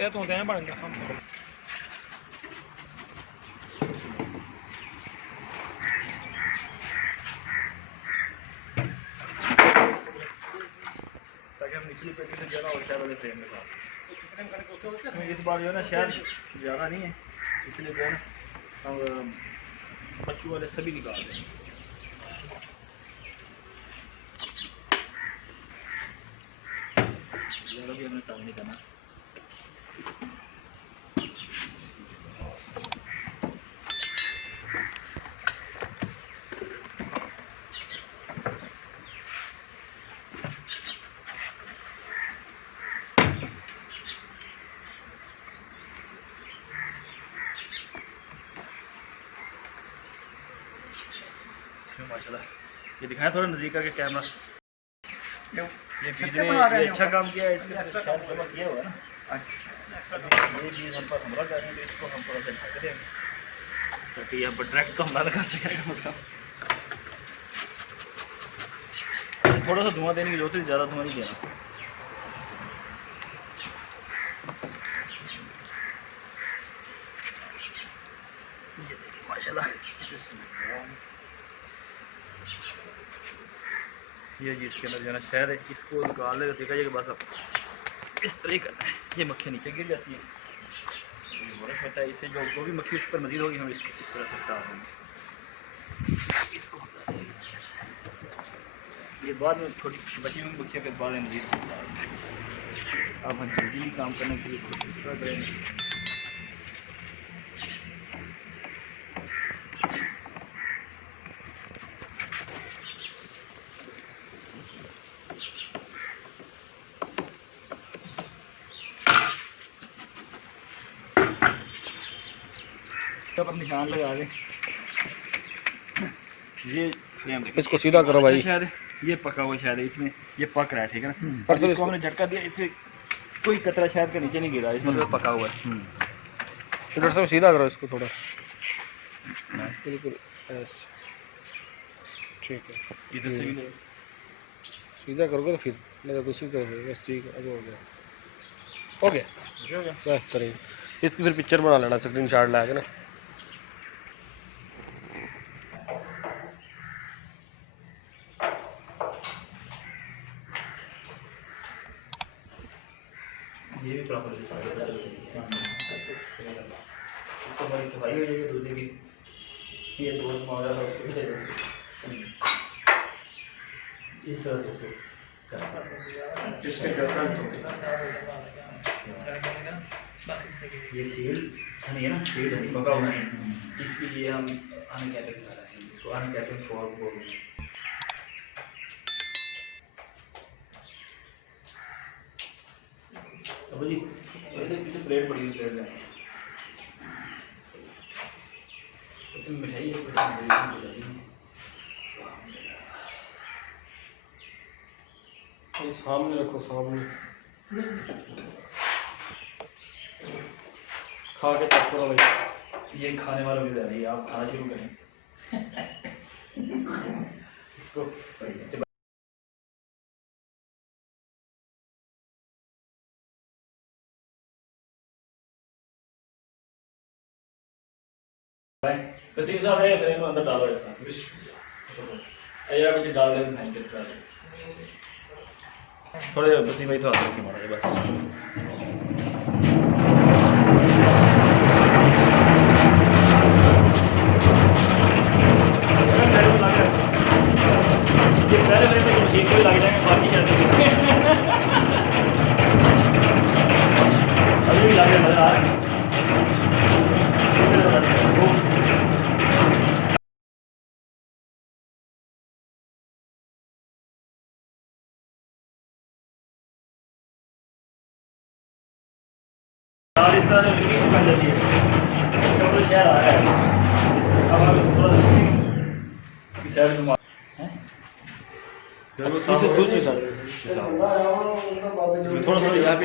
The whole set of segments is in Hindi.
ये तो होते हैं बन गया हम ताकि हम निचली पेटी से ज़्यादा और शहर वाले फ्रेम में साथ इस बार जो है ना शहर ज़्यादा नहीं है, इसलिए जो है ना हम बच्चों वाले सभी निकाल दें। ज़्यादा भी हमें काम नहीं करना। माशाल्लाह ये दिखाया थोड़ा नज़दीक का कैमरा, ये अच्छा काम किया है, इसके शायद जमा किया हुआ है ना। ये चीज़ हम पर हमला कर रहे हैं तो इसको हम थोड़ा सा ढक दें ताकि यहाँ पर डायरेक्ट तो हमला लगा सकें कम से कम। थोड़ा सा धुआं देने की जरूरत है, ज़्यादा धुआं नहीं देना। माशाल्लाह ये जी इसके अंदर जो है ना शहद है, इसको निकाल ले देखा जाएगा। बस अब इस तरह करना है, ये मक्खी नीचे गिर जाती है, ये ब्रश होता है, इससे जो भी मक्खी उस पर मजीद होगी हम इसको इस तरह से हटा देंगे। ये बाद में छोटी बची हुई मक्खियों के बाद में मजीद अब हम जल्दी काम करने के लिए कोशिश कर रहे हैं। पर निशान लगा दें, ये फ्रेम इसको सीधा करो भाई। शायद ये पका हुआ शायद इसमें ये पक रहा है, ठीक है ना। पर तो इसको हमने झटका दिया, इससे कोई कतरा शायद के नीचे नहीं गिरा, इसमें तो पका हुआ है। इधर से सीधा करो इसको थोड़ा, बिल्कुल ऐसे, ठीक है। इधर से भी सीधा करोगे तो फिर मेरा दूसरी तरफ है, बस ठीक है, अब हो गया, हो गया बेहतरीन। इसकी फिर पिक्चर बना लेना, स्क्रीन शॉट ला के ना। ये भी प्रॉपर हमारी सफाई हो जाएगी दूसरी की। ये दोस्त मांगा था उसको भी दे दो इस तरह से इसको जिसके ये सील नहीं है ना, सील है पका हुआ है, इसके लिए हम अनकैपिंग कर रहे हैं, इसको अनकैपिंग फॉर्म बोलते हैं। अब जी पीछे प्लेट पड़ी हुई प्लेट है, इसमें मिठाई है, सामने रखो, सामने खा के चेक करो भाई। ये खाने वाला भी है, आप खाना शुरू करें इसको बस ये सब है, फ्रेम अंदर डालो ऐसा यार, मुझे डाल दे नहीं किस तरह थोड़े बस ही भाई तो हाथ रखिए मारा बस। ये पहले फ्रेम में मशीन को लग जाएंगे, बाकी शायद अभी भी लग रहा नजर आ रहा है। इस तरह से लिखी बन जाती है, इसका मतलब शहर आ रहा है। अब हम इसको थोड़ा इसकी साइड में दूसरी साइड थोड़ा सा यहाँ पे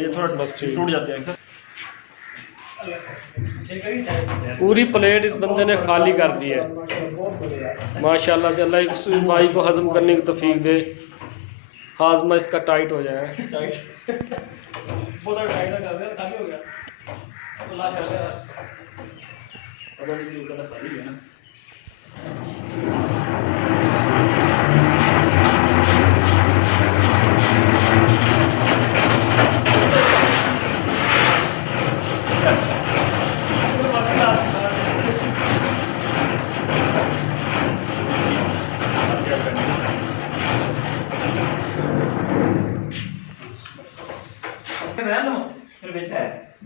ये थोड़ा बस टूट जाते हैं सर। पूरी प्लेट इस बंदे ने खाली कर दी है माशाल्लाह से। अल्लाह इस भाई को हजम करने की तौफीक दे, हाजमा इसका टाइट हो जाए। बहुत टाइम लगा दिया खाली हो गया तो लाश कर दिया अब ये ऊपर खाली है ना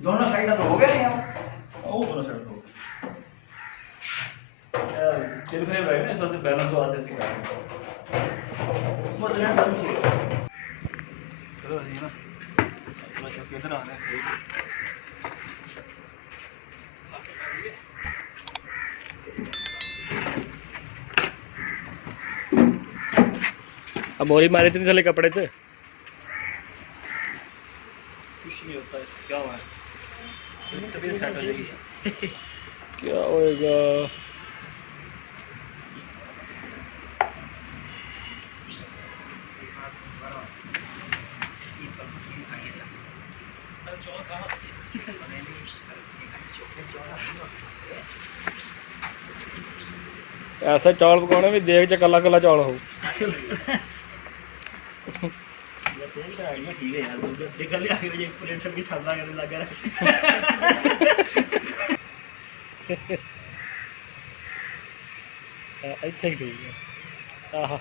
दोनों साइड तो हो गए हैं वो दोनों साइड हो चिल फ्रेम रहेगा इस वास्ते बैलेंस हो आसे सिखा बहुत ज्यादा डर चाहिए चलो अभी ना बच्चों के इधर आने अब मोरी मारी थी चले कपड़े से कुछ नहीं होता है क्या हुआ है तबीयत सेट हो जाएगी क्या होएगा ऐसा चौल पकाने भी देख च कला कला चौल हो आइडिया ठीक है यार देख लिया ये प्लेट सब की छाला करने लगा ਇੱਥੇ ਹੀ ਠੀਕ ਹੈ ਆਹ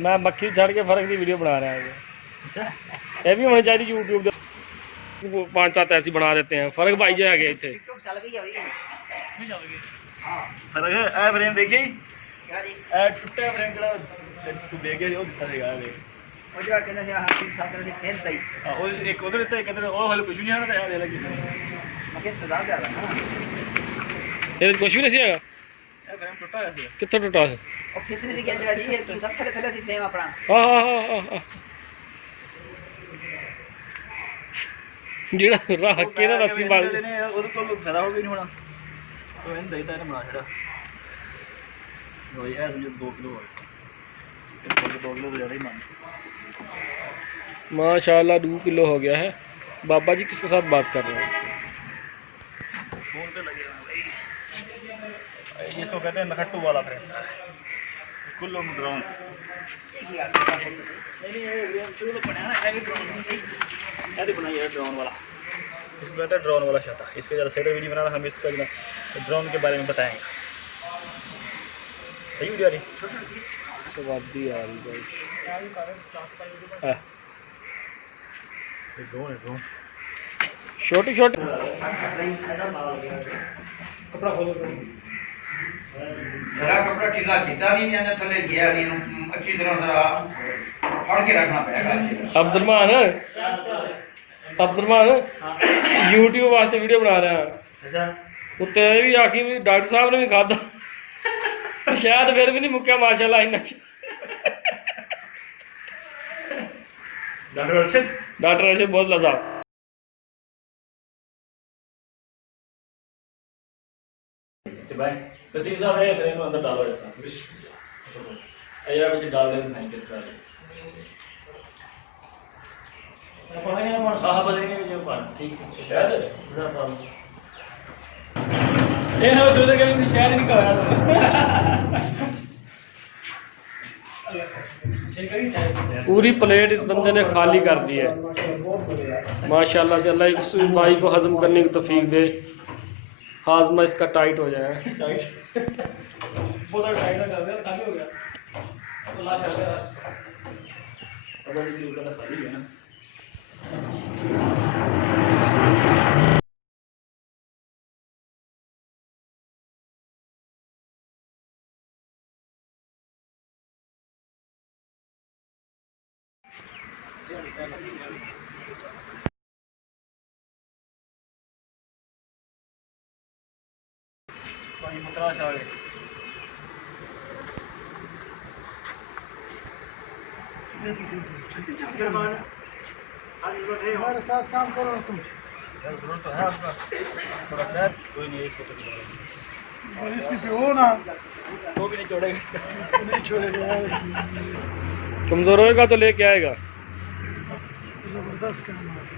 ਮੈਂ ਮੱਖੀ ਛੱਡ ਕੇ ਫਰਕ ਦੀ ਵੀਡੀਓ ਬਣਾ रहा है ਇਹ ਵੀ ਹੋਣੀ ਚਾਹੀਦੀ YouTube ਤੇ 5-7 ऐसी बना देते हैं फर्क भाई जो है इतने फर्क है ए फ्रेम देखिए ए टुੱਟਿਆ फ्रेम ਜਿਹੜਾ ਤੂੰ ਦੇ ਗਿਆ ਉਹ ਦਿੱਤਾ ਸੀਗਾ ਉਹ ਜਿਹੜਾ ਕਹਿੰਦਾ ਸੀ ਆਹ 3-7 ਦਿਨ ਦੀ ਫੇਰ ਸਹੀ ਉਹ ਇੱਕ ਉਧਰ ਦਿੱਤਾ ਇੱਕ ਇਧਰ ਉਹ ਹਲੇ ਕੁਝ ਨਹੀਂ ਆਣਾ ਤਾਂ ਇਹ ਦੇ ਲੱਗੀ ਮੈਂ ਕਿਹਾ ਸਦਾ ਦੇ ਆਲਾ ਨਾ ਇਹ ਕੁਝ ਵੀ ਨਹੀਂ ਸੀ ਹੈਗਾ ਇਹ फ्रेम ਟੁੱਟਾ ਹੋਇਆ ਸੀ ਕਿੱਥੋਂ ਟੁੱਟਾ ਸੀ ਉਹ ਫਿਸਰੀ ਸੀ ਕਹਿੰਦਾ ਜੀ ਇਹ ਸਭ ਥੱਲੇ ਥੱਲੇ ਸੀ ਫਰੇਮ ਆਪਣਾ ਆਹ ਜਿਹੜਾ ਰੱਖ ਕੇ ਨਾ ਰੱਸੀ ਪਾ ਦੇ ਨੇ ਉਹਦੇ ਕੋਲ ਫਾਇਦਾ ਹੋ ਵੀ ਨਹੀਂ ਹੋਣਾ ਉਹ ਇਹਨਾਂ ਦਾ ਇਹਦਾ ਬਣਾ ਛੜਾ ਉਹ ਇਹ ਸਮਝੋ 2 ਕਿਲੋ ਹੋਇਆ ਇਹ 2 ਕਿਲੋ ਤੋਂ ਜ਼ਿਆਦਾ ਹੀ ਮੰਨ माशाल्लाह 2 किलो हो गया है बाबा जी किसके साथ बात कर रहे हैं फोन पे लगे भाई इसको कहते हैं नखट्टू वाला फ्रेम कुल्लो ड्रोन नहीं ये शुरू तो बनाया ना हैवी ड्रोन ऐसे बनाई है ड्रोन वाला इसको कहते हैं ड्रोन वाला छाता इसके जरा सेटर वीडियो बनाना हम इसका जो ड्रोन के बारे में बताएंगे सही वीडियो आ रही स्वादी आ रही है ड्रोन है ड्रोन छोटी छोटी कपड़ा खोलो जरा कपड़ा ढीला किया नहीं जाने थले गया नहीं अच्छी तरह जरा फड़ के रखना पड़ेगा अब्दुलरमान YouTube वास्ते वीडियो बना रहा है अच्छा उत्ते भी आखी भी डॉक्टर साहब ने भी खादा शायद फिर भी नहीं मुक्या माशाल्लाह इन्ना डॉक्टर अर्शद बहुत लजा भाई बस ये सब है फ्रेम अंदर डालो ऐसा यार बच्चे डाल दे नहीं किस तरह पढ़ा है कौन सा बदल के बीच में ठीक है शायद जरा प्रॉब्लम ये ना जो देख के शायद नहीं करा पूरी प्लेट इस बंदे ने खाली कर दी है माशाल्लाह से अल्लाह इस भाई को हजम करने की तौफीक दे हाजमा इसका टाइट हो जाए टाइट बहुत टाइट लगा दिया खाली हो गया तो लाश कर दिया अब ये ऊपर खाली है ना पानी मुतरा शाले हमारे साथ काम करो तुम जरूरत तो है आपका थोड़ा खैर कोई नहीं इसको तो और इसकी पे हो ना वो भी नहीं छोड़ेगा इसका इसको नहीं छोड़ेगा कमजोर होएगा तो लेके आएगा जबरदस्त काम है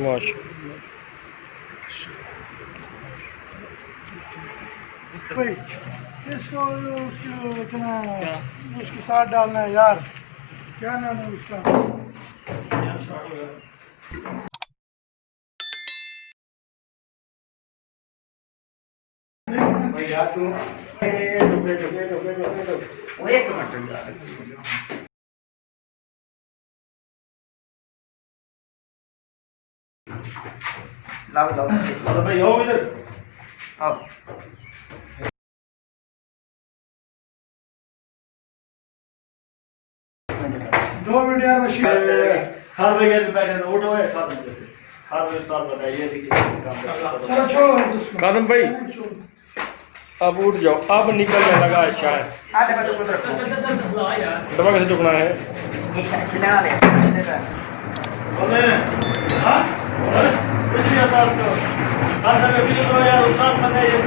माशा भाई इसको उसकी इतना उसके साथ डालना है यार, क्या नाम है उसका? वो एक मिनट लाओ लाओ मतलब भाई हो इधर आओ। 2 मिनट यार मशीन खार में गए बैठे तो उठो है खार में जैसे खार में स्टार बताइए देखिए काम करता चलो छोड़ो उसको। कादम भाई अब उठ जाओ, अब निकलने लगा है शायद। आटे बच्चों को रखो डब्बा कैसे चुकना है? ये छिलना ले छिलना बोले हां कुछ नहीं आता आपको खास में भी तो यार उस्ताद बताइए